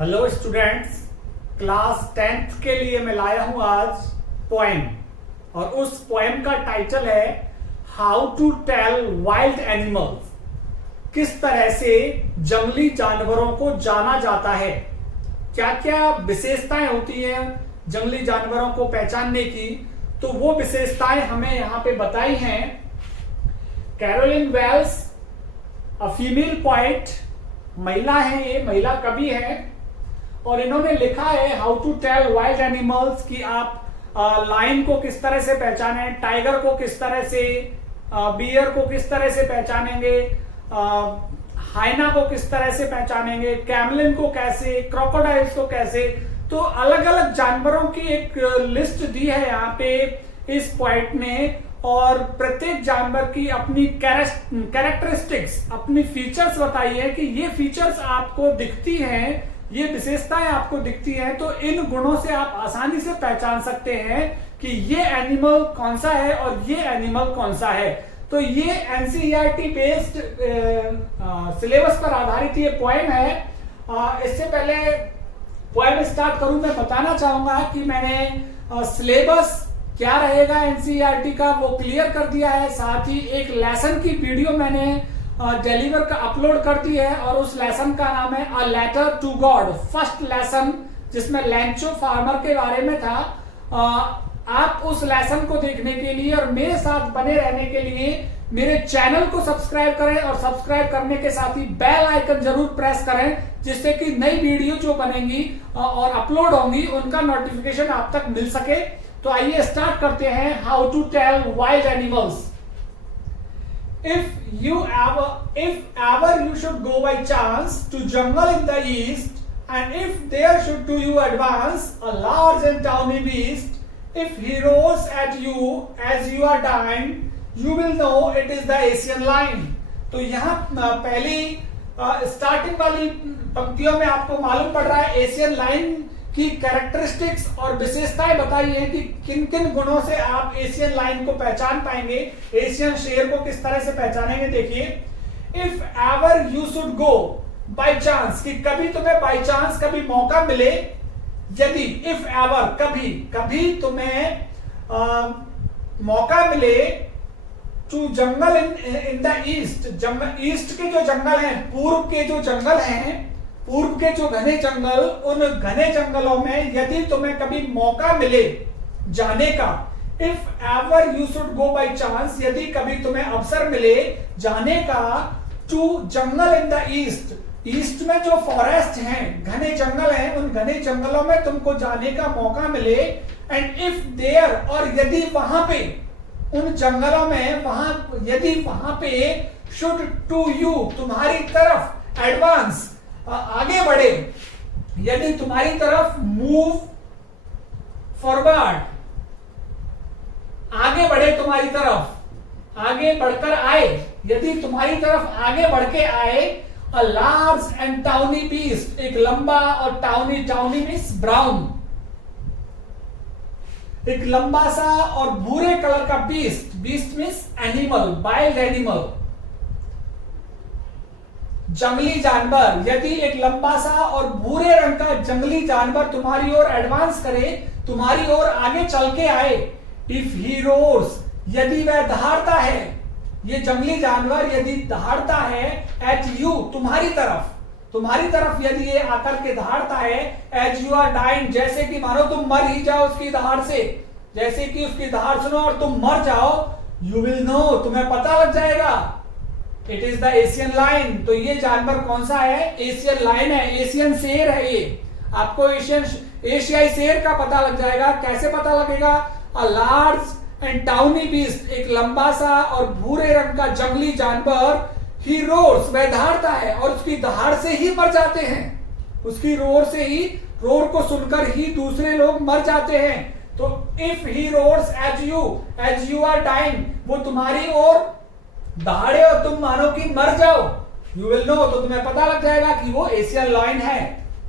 Hello students, class 10th के लिए मैं लाया हूं आज पोएम। और उस पोएम का टाइटल है how to tell wild animals. किस तरह से जंगली जानवरों को जाना जाता है, क्या क्या विशेषताएं होती हैं जंगली जानवरों को पहचानने की, तो वो विशेषताएं हमें यहां पे बताई हैं Carolyn Wells, a female poet, महिला है, ये महिला कवि है। और इन्होंने लिखा है how to tell wild animals कि आप लायन को किस तरह से पहचानें, टाइगर को किस तरह से, बियर को किस तरह से पहचानेंगे, हाइना को किस तरह से पहचानेंगे, कैमलिन को कैसे, क्रोकोडाइल्स को कैसे। तो अलग अलग जानवरों की एक लिस्ट दी है यहाँ पे इस पोएट ने, और प्रत्येक जानवर की अपनी कैरेक्टरिस्टिक्स, अपनी फीचर्स बताई है कि ये फीचर्स आपको दिखती हैं, ये विशेषताएं आपको दिखती हैं, तो इन गुणों से आप आसानी से पहचान सकते हैं कि ये एनिमल कौन सा है और ये एनिमल कौन सा है। तो ये एनसीईआरटी बेस्ड सिलेबस पर आधारित ये पोएम है। इससे पहले पोएम स्टार्ट करूं, मैं बताना चाहूंगा कि मैंने सिलेबस क्या रहेगा एनसीईआरटी का वो क्लियर कर दिया है। साथ ही एक लेसन की वीडियो मैंने डिलीवर का अपलोड कर दी है, और उस लेसन का नाम है a letter to God, first lesson, जिसमें लैंचो फार्मर के बारे में था। आप उस लेसन को देखने के लिए और मेरे साथ बने रहने के लिए मेरे चैनल को सब्सक्राइब करें, और सब्सक्राइब करने के साथ ही बेल आइकन जरूर प्रेस करें, जिससे कि नई वीडियो जो बनेंगी और अपलोड होंगी उनका नोटिफिकेशन आप तक मिल सके। तो आइए स्टार्ट करते हैं how to tell wild animals. If ever you should go by chance to jungle in the east, and if there should to you advance a large and tawny beast, if he roars at you as you are dying, you will know it is the Asian lion। तो यहाँ पहली starting वाली पंक्तियों में आपको मालूम पड़ रहा है एशियन लाइन की कैरेक्टरिस्टिक्स और विशेषताएं बताई है कि किन किन गुणों से आप एशियन लाइन को पहचान पाएंगे, एशियन शेर को किस तरह से पहचानेंगे। देखिए, if ever you should go by chance, कि कभी तुम्हें बाय चांस कभी मौका मिले, यदि, इफ एवर कभी, कभी तुम्हें मौका मिले to jungle in the east, east के जो जंगल हैं, पूर्व के जो जंगल हैं, पूर्व के जो घने जंगल, उन घने जंगलों में यदि तुम्हें कभी मौका मिले जाने का, if ever you should go by chance, यदि कभी तुम्हें अवसर मिले जाने का to jungle in the east, east में जो फॉरेस्ट हैं, घने जंगल हैं, उन घने जंगलों में तुमको जाने का मौका मिले, एंड इफ देयर, और यदि वहां पे उन जंगलों में, वहां यदि वहां पे शुड टू यू, तुम्हारी तरफ, एडवांस, आगे बढ़े, यदि तुम्हारी तरफ मूव फॉरवर्ड, आगे बढ़े, तुम्हारी तरफ आगे बढ़कर आए, यदि तुम्हारी तरफ आगे बढ़ के आए, a large and tawny beast, एक लंबा और टाउनी, टाउनी मीन्स ब्राउन, एक लंबा सा और भूरे कलर का beast, beast means animal, wild animal, जंगली जानवर, यदि एक लंबा सा और भूरे रंग का जंगली जानवर तुम्हारी ओर एडवांस करे, तुम्हारी ओर आगे चल के आए, इफ ही रोर्स, यदि वह दहाड़ता है, ये जंगली जानवर यदि दहाड़ता है, एट यू, तुम्हारी तरफ यदि ये आकर के दहाड़ता है, एज यू आर डाइंग, जैसे कि मानो तुम मर ही जाओ उसकी दहाड़ से, जैसे कि उसकी दहाड़ सुनो और तुम मर जाओ, यू विल नो, तुम्हें पता लग जाएगा, it is the Asian line. तो ये जानवर कौन सा है? एशियन लाइन है, एशियन शेर है ये। आपको एशियाई शेर का पता लग जाएगा। कैसे पता लगेगा? A large and tawny beast, एक लंबा सा और भूरे रंग का जंगली जानवर, ही रोर्स, वह दहाड़ता है, और उसकी दहाड़ से ही मर जाते हैं, उसकी रोर से ही, रोर को सुनकर ही दूसरे लोग मर जाते हैं। तो if he roars as you are dying, वो तुम्हारी ओर दहाड़े और तुम मानो कि मर जाओ, यू विल नो, तो तुम्हें पता लग जाएगा कि वो एशियन लायन है।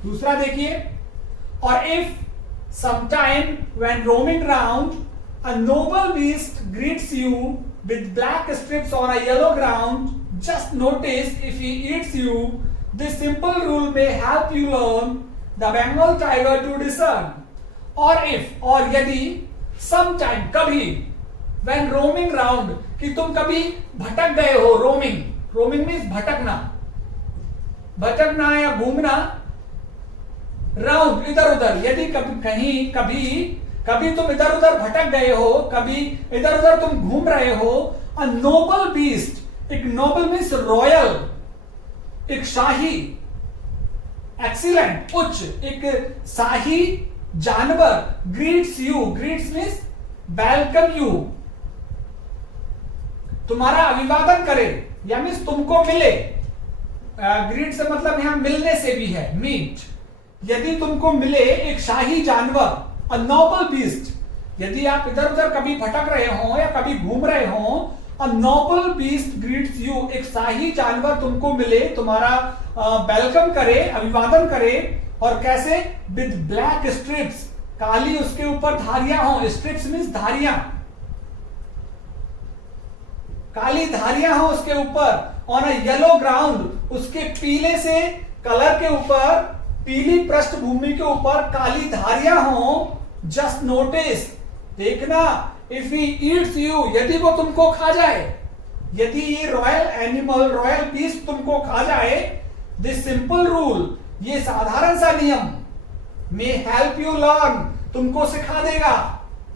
दूसरा देखिए, और if sometime when roaming round a noble beast greets you with black stripes on a yellow ground, just notice if he eats you, This simple rule may help you learn the Bengal tiger to discern, और इफ, और यदि, sometime, कभी, when roaming round, कि तुम कभी भटक गए हो, रोमिंग, रोमिंग मीन्स भटकना, भटकना या घूमना, राउंड इधर उधर, यदि कभी कहीं कभी कभी तुम इधर उधर भटक गए हो, कभी इधर उधर तुम घूम रहे हो, अ नोबल बीस्ट, एक नोबल मीन्स रॉयल, एक शाही, एक्सीलेंट, उच्च, एक शाही जानवर, greets you, greets means welcome you, तुम्हारा अभिवादन करे, या मीन्स तुमको मिले, ग्रीट से मतलब यहां मिलने से भी है, मीट, यदि तुमको मिले एक शाही जानवर, अ नोबल बीस्ट, यदि आप इधर उधर कभी भटक रहे हो या कभी घूम रहे हो, अ नोबल बीस्ट ग्रीट्स यू, एक शाही जानवर तुमको मिले, तुम्हारा वेलकम करे, अभिवादन करे, और कैसे, विद ब्लैक स्ट्रिप्स, काली उसके ऊपर धारियां हो, स्ट्रिप्स मीन्स धारियां, काली धारियां हो उसके ऊपर, ऑन अ येलो ग्राउंड, उसके पीले से कलर के ऊपर, पीली पृष्ठभूमि के ऊपर काली धारियां हो, जस्ट नोटिस, देखना, इफ ही ईट्स यू, यदि वो तुमको खा जाए, यदि ये रॉयल एनिमल, रॉयल बीस्ट तुमको खा जाए, दिस सिंपल रूल, ये साधारण सा नियम, मे हेल्प यू लर्न, तुमको सिखा देगा,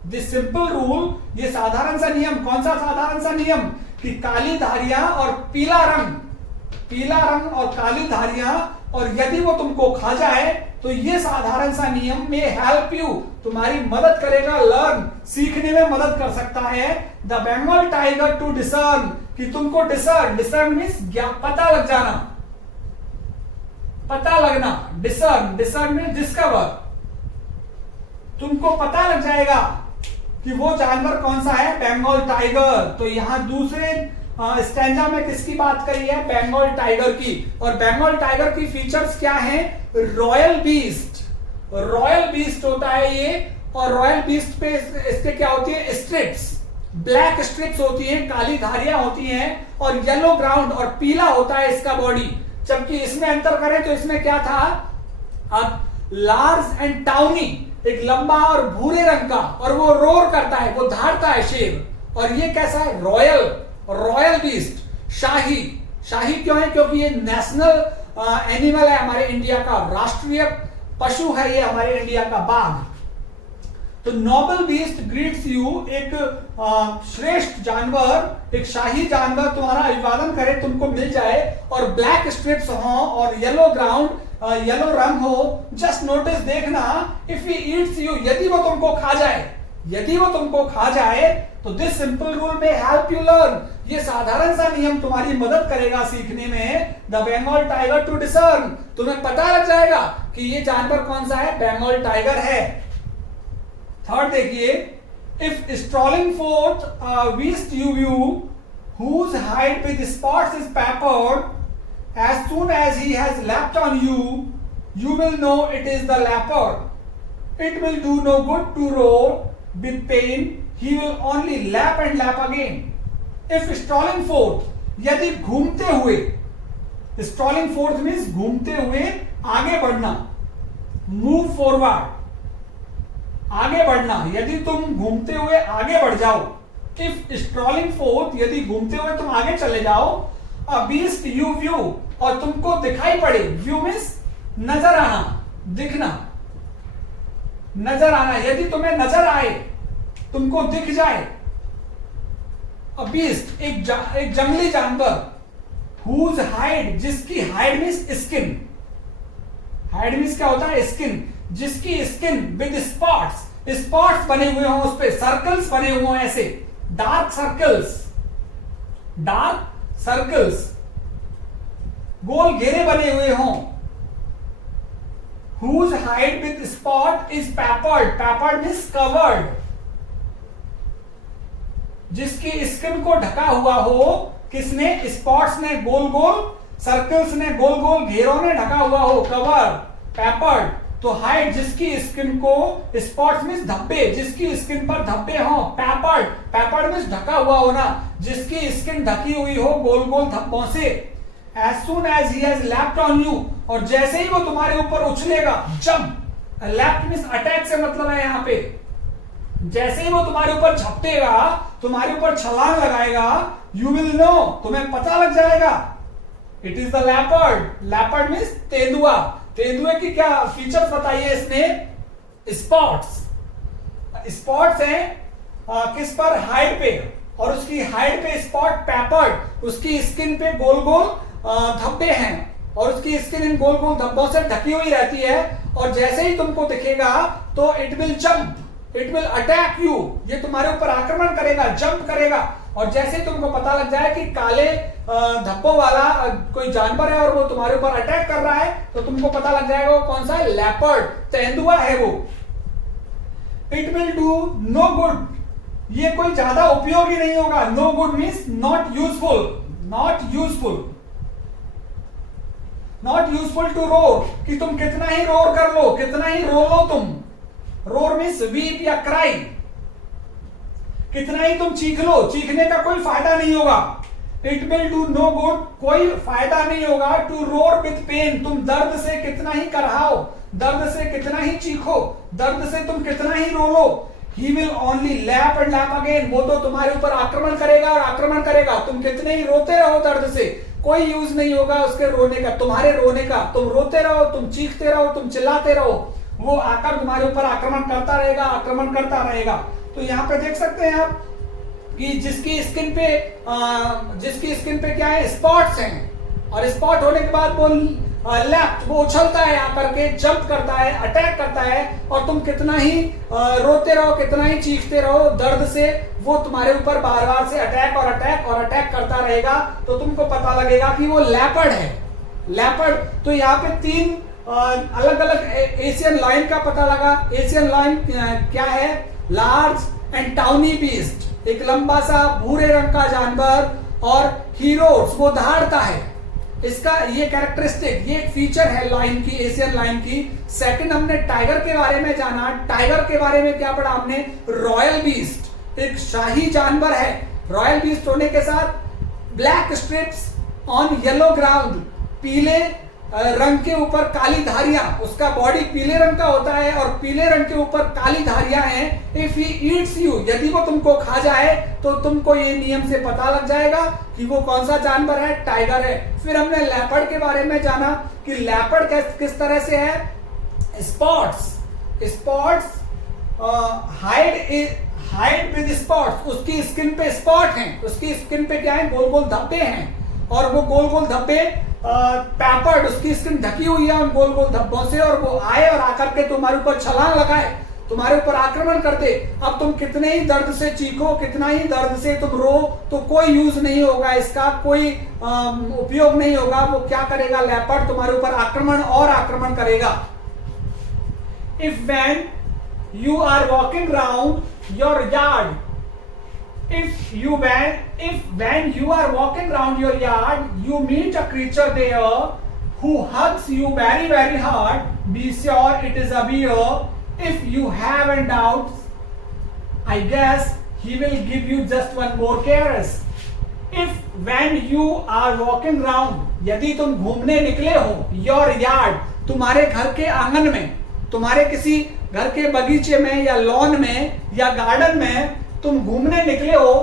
दिस सिंपल रूल, ये साधारण सा नियम, कौन सा साधारण सा नियम, कि काली धारियां और पीला रंग, पीला रंग और काली धारियां, और यदि वो तुमको खा जाए, तो ये साधारण सा नियम में हेल्प यू, तुम्हारी मदद करेगा, लर्न, सीखने में मदद कर सकता है, the Bengal tiger to discern, कि तुमको डिसर्न, डिसर्न मीन्स पता लग जाना, पता लगना, डिसर्न, डिसर्न मीन्स डिस्कवर, तुमको पता लग जाएगा कि वो जानवर कौन सा है, बंगाल टाइगर। तो यहां दूसरे स्टैंजा में किसकी बात करी है, बंगाल टाइगर की, और बंगाल टाइगर की फीचर्स क्या हैं, रॉयल बीस्ट, रॉयल बीस्ट होता है ये, और रॉयल बीस्ट पे इसके क्या होती है, स्ट्रिप्स, ब्लैक स्ट्रिप्स होती हैं, काली धारियां होती हैं, और येलो ग्राउंड, और पीला होता है इसका बॉडी, जबकि इसमें अंतर करें तो इसमें क्या था, लार्ज एंड टाउनी, एक लंबा और भूरे रंग का, और वो रोर करता है, वो धारता है शेर, और ये कैसा है, रॉयल, रॉयल बीस्ट, शाही, शाही क्यों है, क्योंकि ये नेशनल एनिमल है हमारे इंडिया का, राष्ट्रीय पशु है ये हमारे इंडिया का, बाघ। तो नोबल बीस्ट ग्रीट्स यू, एक श्रेष्ठ जानवर, एक शाही जानवर तुम्हारा अभिवादन करे, तुमको मिल जाए, और ब्लैक स्ट्रिप्स हो, और येलो ग्राउंड, येलो रंग हो, जस्ट नोटिस, देखना, इफ ही ईट्स यू, यदि वो तुमको खा जाए, यदि वो तुमको खा जाए, तो this simple rule may help you learn, ये साधारण सा नियम तुम्हारी मदद करेगा सीखने में, the Bengal tiger to discern, तुम्हें पता लग जाएगा कि ये जानवर कौन सा है, बंगाल टाइगर है। थर्ड देखिए, if strolling fourth beast you view, whose hide with spots is peppered, as soon as he has lapped on you, you will know it is the lapper. It will do no good to roar with pain, he will only lap and lap again. If strolling forth, यदि घूमते हुए, strolling fourth means घूमते हुए आगे बढ़ना, move forward, आगे बढ़ना, यदि तुम घूमते हुए आगे बढ़ जाओ, इफ स्ट्रॉलिंग फोर्थ, यदि घूमते हुए तुम आगे चले जाओ, अ बीस्ट यू व्यू, और तुमको दिखाई पड़े, व्यू मीन्स नजर आना, दिखना, नजर आना, यदि तुम्हें नजर आए, तुमको दिख जाए, अ बीस्ट, एक जंगली जानवर, whose hide, जिसकी hide means skin, hide means क्या होता है, स्किन, जिसकी स्किन विद स्पॉट्स, स्पॉट्स बने हुए हों, उस पे सर्कल्स बने हुए हों, ऐसे डार्क सर्कल्स, डार्क सर्कल्स, गोल घेरे बने हुए हों, whose hide with spot is peppered, peppered means covered, जिसकी स्किन को ढका हुआ हो, किसने, स्पॉट्स ने, गोल गोल सर्कल्स ने, गोल गोल घेरों ने ढका हुआ हो, कवर, पेपर्ड, तो हाइड, जिसकी स्किन को, स्पॉट्स मींस धब्बे, जिसकी स्किन पर धब्बे हो, पेपर्ड, पेपर्ड मींस ढका हुआ होना, जिसकी स्किन ढकी हुई हो गोल गोल धब्बों से, as soon as he has leaped on you, और जैसे ही वो तुम्हारे ऊपर उछलेगा, जंप, लैप्ड मींस अटैक से मतलब है यहां पे, जैसे ही वो तुम्हारे ऊपर झपटेगा, तुम्हारे ऊपर छलांग लगाएगा, यू विल नो, तुम्हें पता लग जाएगा, it is the leopard. Leopard means तेंदुआ। तेंदुए की क्या फीचर्स बताइए इसने? स्पॉट्स, स्पॉट्स हैं किस पर? हाइड पे, और उसकी हाइड पे स्पॉट पेपर्ड, उसकी स्किन पे गोल गोल धब्बे हैं, और उसकी स्किन इन गोल गोल धब्बों से ढकी हुई रहती है, और जैसे ही तुमको दिखेगा तो it will jump, it will attack you, ये तुम्हारे ऊपर आक्रमण करेगा, जंप करेगा, और जैसे ही तुमको पता लग जाए कि काले धब्बों वाला कोई जानवर है और वो तुम्हारे ऊपर अटैक कर रहा है, तो तुमको पता लग जाएगा वो कौन सा है? लेपर्ड, तेंदुआ है वो। It will do no good, ये कोई ज्यादा उपयोगी नहीं होगा। No good means not useful, not useful, not useful to roar, कि तुम कितना ही रोर कर लो, कितना ही रो लो तुम, रोर मीन्स वीप या क्राई, कितना ही तुम चीख लो, चीखने का कोई फायदा नहीं होगा। It will do no good, कोई फायदा नहीं होगा। टू रोर विथ पेन, तुम दर्द से कितना ही कराओ, दर्द से कितना ही चीखो, दर्द से तुम कितना ही रो लो, he will only laugh and laugh again, वो तो तुम्हारे ऊपर आक्रमण करेगा और आक्रमण करेगा, तुम कितने ही रोते रहो दर्द से, कोई यूज नहीं होगा उसके रोने का, तुम्हारे रोने का, तुम रोते रहो, तुम चीखते रहो, तुम चिल्लाते रहो, वो आकर तुम्हारे ऊपर आक्रमण करता रहेगा, आक्रमण करता रहेगा। तो यहाँ पे देख सकते हैं आप कि जिसकी स्किन पे क्या है? स्पॉट्स हैं, और स्पॉट होने के बाद वो लेफ्ट, वो उछलता है आकर के, जंप करता है, अटैक करता है, और तुम कितना ही रोते रहो, कितना ही चीखते रहो दर्द से, वो तुम्हारे ऊपर बार बार से अटैक और अटैक और अटैक करता रहेगा, तो तुमको पता लगेगा कि वो लेपर्ड है, लेपर्ड। तो यहाँ पे 3 अलग अलग एशियन लायन का पता लगा। एशियन लायन क्या है? लार्ज एंड टाउनी बीस्ट, एक लंबा सा भूरे रंग का जानवर, और हीरोज, वो दहाड़ता है, इसका ये कैरेक्टरिस्टिक, ये एक फीचर है लायन की, एशियन लायन की। सेकंड हमने टाइगर के बारे में जाना। टाइगर के बारे में क्या पढ़ा हमने? रॉयल बीस्ट, एक शाही जानवर है। रॉयल बीस्ट होने के साथ black stripes on yellow ground, पीले रंग के ऊपर काली धारियां, उसका बॉडी पीले रंग का होता है और पीले रंग के ऊपर काली धारियां हैं। इफ ही ईट्स यू, यदि वो तुमको खा जाए तो तुमको ये नियम से पता लग जाएगा कि वो कौन सा जानवर है? टाइगर है। फिर हमने लेपर्ड के बारे में जाना कि लेपर्ड किस तरह से है? Spots, spots, hide with spots, उसकी स्किन पे स्पॉट हैं, उसकी स्किन पे क्या है? गोल गोल धब्बे हैं, और वो गोल गोल धब्बे पेपर्ड, उसकी स्किन ढकी हुई है उन गोल गोल धब्बों से, और वो आए और आकर के तुम्हारे ऊपर छलांग लगाए, तुम्हारे ऊपर आक्रमण कर दे। अब तुम कितने ही दर्द से चीखो, कितना ही दर्द से तुम रो, तो कोई यूज नहीं होगा इसका, कोई उपयोग नहीं होगा। वो क्या करेगा? लेपर्ड तुम्हारे ऊपर आक्रमण और आक्रमण करेगा। If when you are walking round your yard, if when you are walking around your yard, you meet a creature there who hugs you very very hard, be sure it is a bear. If you have any doubts, I guess he will give you just one more caress. If when you are walking around, यदि तुम घूमने निकले हो, your yard, तुम्हारे घर के आंगन में, तुम्हारे किसी घर के बगीचे में या लॉन में या गार्डन में तुम घूमने निकले हो,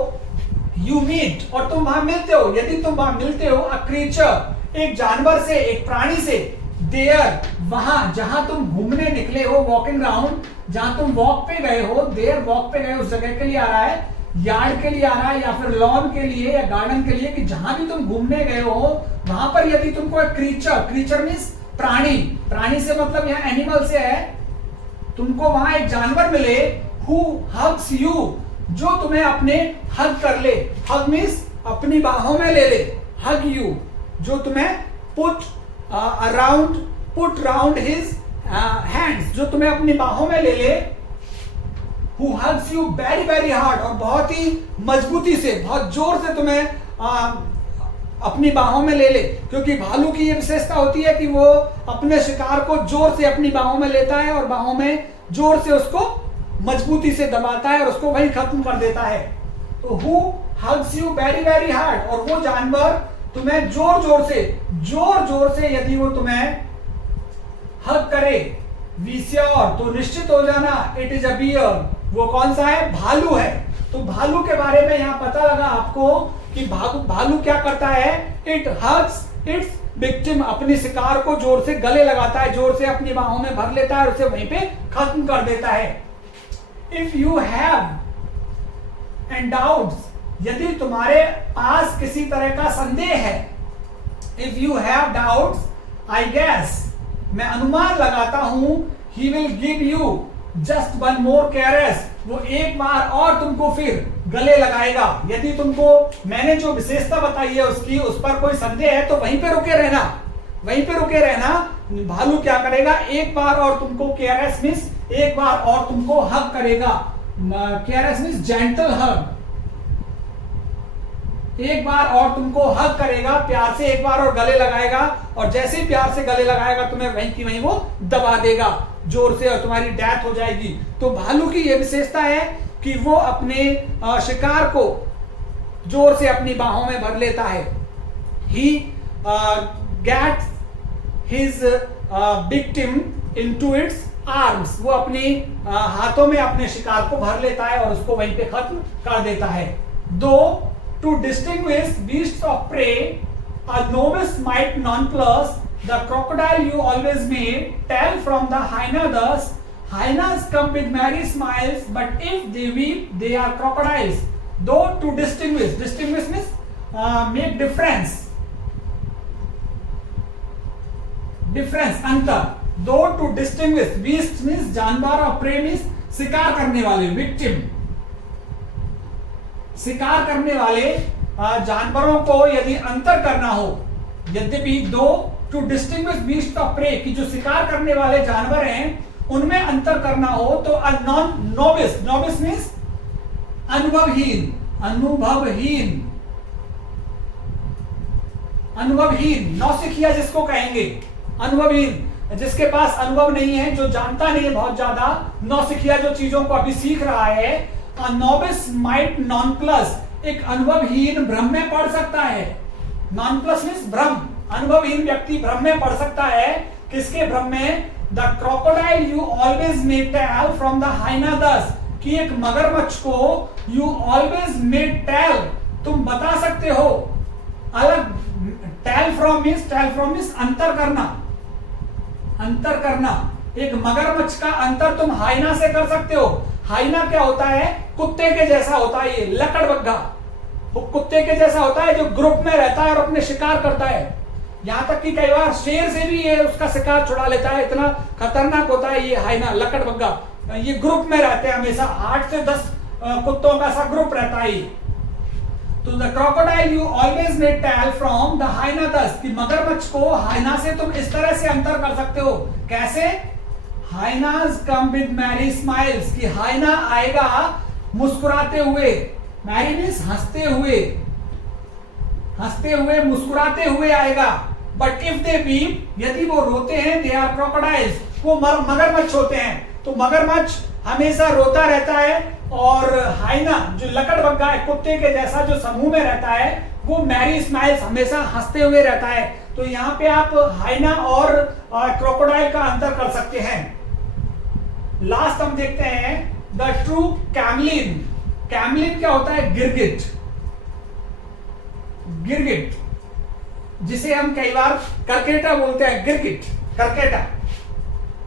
यू मीट, और तुम वहां मिलते हो, यदि तुम वहां मिलते हो, अ क्रीचर, एक जानवर से, एक प्राणी से, देयर, वहां जहां तुम घूमने निकले हो, वॉकिंग राउंड, जहां तुम वॉक पे गए हो, देयर वॉक पे गए, उस जगह के लिए आ रहा है, यार्ड के लिए आ रहा है, या फिर लॉन के लिए या गार्डन के लिए, कि जहां भी तुम घूमने गए हो वहां पर यदि तुमको एक क्रीचर, क्रीचर मींस प्राणी, प्राणी से मतलब यहाँ एनिमल से है, तुमको वहां एक जानवर मिले, हु हग्स यू, जो तुम्हें अपने हग कर ले, हग मीन्स अपनी बाहों में ले ले, हग यू, जो तुम्हें पुट राउंड हिज हैंड्स, जो तुम्हें अपनी बाहों में ले ले, who hugs you very very hard, और बहुत ही मजबूती से, बहुत जोर से तुम्हें अपनी बाहों में ले ले, क्योंकि भालू की ये विशेषता होती है कि वो अपने शिकार को जोर से अपनी बाहों में लेता है और बाहों में जोर से उसको मजबूती से दबाता है और उसको वहीं खत्म कर देता है। तो who hugs you very very hard, और वो जानवर तुम्हें जोर जोर से यदि वो तुम्हें हग करे, विश्योर, तो निश्चित हो जाना इट इज अ बियर, वो कौन सा है, भालू है। तो भालू के बारे में यहां पता लगा आपको कि भालू क्या करता है, इट हग्स इट्स विक्टिम, अपनी शिकार को जोर से गले लगाता है, जोर से अपनी बाहों में भर लेता है और उसे वहीं पे खत्म कर देता है। If you have and doubts, यदि तुम्हारे पास किसी तरह का संदेह है, if you have doubts I guess, मैं अनुमान लगाता हूं, he will give you just one more caress, वो एक बार और तुमको फिर गले लगाएगा। यदि तुमको मैंने जो विशेषता बताई है उसकी, उस पर कोई संदेह है तो वहीं पे रुके रहना, वहीं पे रुके रहना। भालू क्या करेगा, एक बार और तुमको कैरेस मींस एक बार और तुमको हग करेगा, कैरेस मींस जेंटल हग, एक बार और तुमको हग करेगा, प्यार से एक बार और गले लगाएगा, और जैसे ही प्यार से गले लगाएगा तुम्हें वहीं की वहीं वो दबा देगा जोर से और तुम्हारी डेथ हो जाएगी। तो भालू की यह विशेषता है कि वो अपने शिकार को जोर से अपनी बाहों में भर लेता है। He gets his victim into its arms, वो अपनी हाथों में अपने शिकार को भर लेता है और उसको वहीं पे खत्म कर देता है। दो to distinguish beasts of prey, a novice might nonplus the crocodile you always made tell from the hyena thus, hyenas come with merry smiles, but if they weep, they are crocodiles. Though to distinguish means make difference, अंतर। Though to distinguish, beast means जानवर और prey means शिकार करने वाले, victim, शिकार करने वाले जानवरों को यदि अंतर करना हो, यद्यपि though to distinguish beast of prey, कि जो शिकार करने वाले जानवर हैं उनमें अंतर करना हो, तो नोविस मींस अनुभवहीन, नौसिखिया जिसको कहेंगे, अनुभवहीन, जिसके पास अनुभव नहीं है, जो जानता नहीं है बहुत ज्यादा, नौसिखिया जो चीजों को अभी सीख रहा है। A novice might nonplus, एक अनुभवहीन भ्रम में पड़ सकता है। नॉनप्लस मींस भ्रम, अनुभवहीन व्यक्ति भ्रम में पड़ सकता है। किसके भ्रम में, the crocodile you always may tell from the hyena thus, कि एक मगरमच्छ को यू ऑलवेज मे टेल, तुम बता सकते हो, अलग, टेल फ्रॉम मींस अंतर करना, एक मगरमच्छ का अंतर तुम हाइना से कर सकते हो। हाइना क्या होता है, कुत्ते के जैसा होता है, ये लकड़बग्गा, वो कुत्ते के जैसा होता है जो ग्रुप में रहता है और अपने शिकार करता है। यहां तक कि कई बार शेर से भी ये उसका शिकार छुड़ा लेता है, इतना खतरनाक होता है ये हाइना, लकड़बग्गा। ये ग्रुप में रहते हैं हमेशा, 8 से 10 कुत्तों का सा ग्रुप रहता है। तो the crocodile you always may tell from the hyena thus, कि मगरमच्छ को हाइना से तुम इस तरह से अंतर कर सकते हो। कैसे, hyenas come with merry smiles, कि हाइना आएगा मुस्कुराते हुए, मैरी मींस हंसते हुए मुस्कुराते हुए आएगा। बट इफ दे वीप, यदि वो रोते हैं, दे आर क्रोकोडाइल्स, वो मगरमच्छ होते हैं। तो मगरमच्छ हमेशा रोता रहता है, और हाइना जो लकड़बग्गा है, कुत्ते के जैसा जो समूह में रहता है, वो मैरी स्माइल्स, हमेशा हंसते हुए रहता है। तो यहाँ पे आप हाइना और क्रोकोडाइल का अंतर कर सकते हैं। लास्ट हम देखते हैं द ट्रू कैमलिन। कैमलिन क्या होता है, गिरगिट, जिसे हम कई बार करकेटा बोलते हैं, गिरगिट, Kerketta.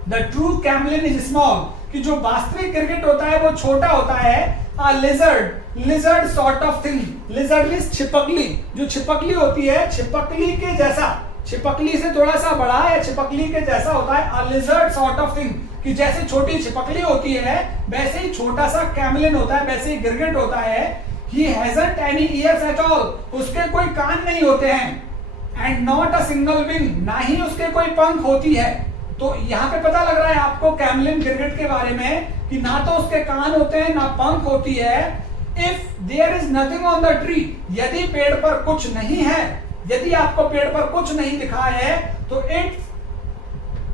The true Camlin is small, कि जो वास्तविक गिरगिट होता है वो छोटा होता है। Lizard sort of thing, lizard means छिपकली, जो छिपकली होती है, छिपकली के जैसा, छिपकली से थोड़ा सा बड़ा या छिपकली के जैसा होता है। अ लिजर्ड सॉर्ट ऑफ थिंग, कि जैसे छोटी छिपकली होती है वैसे ही छोटा सा कैमलिन होता है, वैसे ही गिरगिट होता है। He hasn't any years at all, उसके कोई कान नहीं होते हैं। And not a single wing, ना ही उसके कोई पंख होती है। तो यहाँ पे पता लग रहा है आपको कैमलिन गिरगिट के बारे में, कि ना तो उसके कान होते हैं, ना पंख होती है। If there is nothing on the tree, यदि पेड़ पर कुछ नहीं है, यदि आपको पेड़ पर कुछ नहीं दिखा है, तो it's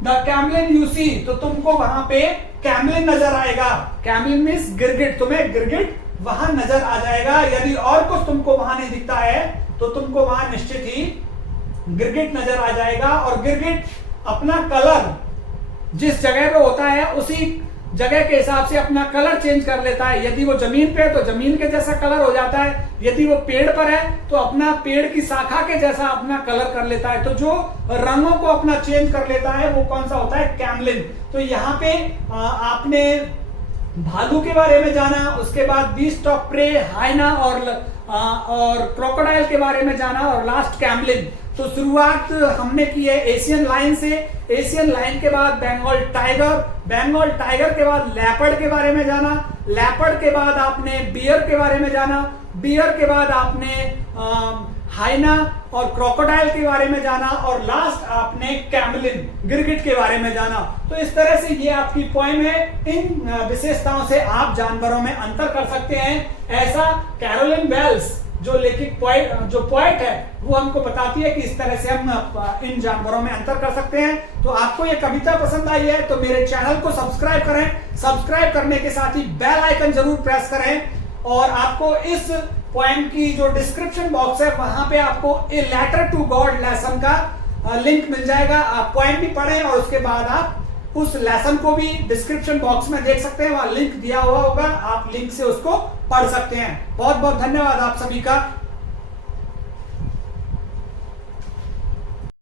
the Camlin you see, तो तुमको वहां पे कैमलिन नजर आएगा। कैमलिन मींस गिरगिट, तुम्हें गिरगिट वहां नजर आ जाएगा। यदि और कुछ तुमको वहां नहीं दिखता है तो तुमको वहां निश्चित ही गिरगिट नजर आ जाएगा। और गिरगिट अपना कलर जिस जगह पे होता है उसी जगह के हिसाब से अपना कलर चेंज कर लेता है। यदि वो जमीन पे है तो जमीन के जैसा कलर हो जाता है, यदि वो पेड़ पर है तो अपना पेड़ की शाखा के जैसा अपना कलर कर लेता है। तो जो रंगों को अपना चेंज कर लेता है वो कौन सा होता है? कैमलिन। तो यहाँ पे आपने भालू के बारे में जाना, उसके बाद बीस्ट ऑफ प्रे, हाइना और क्रोकोडाइल के बारे में जाना, और लास्ट कैमलिन। तो शुरुआत हमने की है एशियन लायन से। एशियन लायन के बाद बंगाल टाइगर, बंगाल टाइगर के बाद लेपर्ड के बारे में जाना, लेपर्ड के बाद आपने बियर के बारे में जाना, बियर के बाद आपने हाइना और क्रोकोडाइल के बारे में जाना, और लास्ट आपने कैमलिन गिरगिट के बारे में जाना। तो इस तरह से ये आपकी पोएम है। इन विशेषताओं से आप जानवरों में अंतर कर सकते हैं। ऐसा कैरोलिन वेल्स जो लेखक पोएट है वो हमको बताती है कि इस तरह से हम इन जानवरों में अंतर कर सकते हैं। तो आपको ये कविता पसंद आई है तो मेरे चैनल को सब्सक्राइब करें। सब्सक्राइब करने के साथ ही बेल आइकन जरूर प्रेस करें। और आपको इस पोएम की जो डिस्क्रिप्शन बॉक्स है वहां पे आपको a letter to God lesson का लिंक मिल जाएगा। आप पोएम भी पढ़ें और उसके बाद आप उस लेसन को भी डिस्क्रिप्शन बॉक्स में देख सकते हैं, वहां लिंक दिया हुआ होगा, आप लिंक से उसको पढ़ सकते हैं। बहुत बहुत धन्यवाद आप सभी का।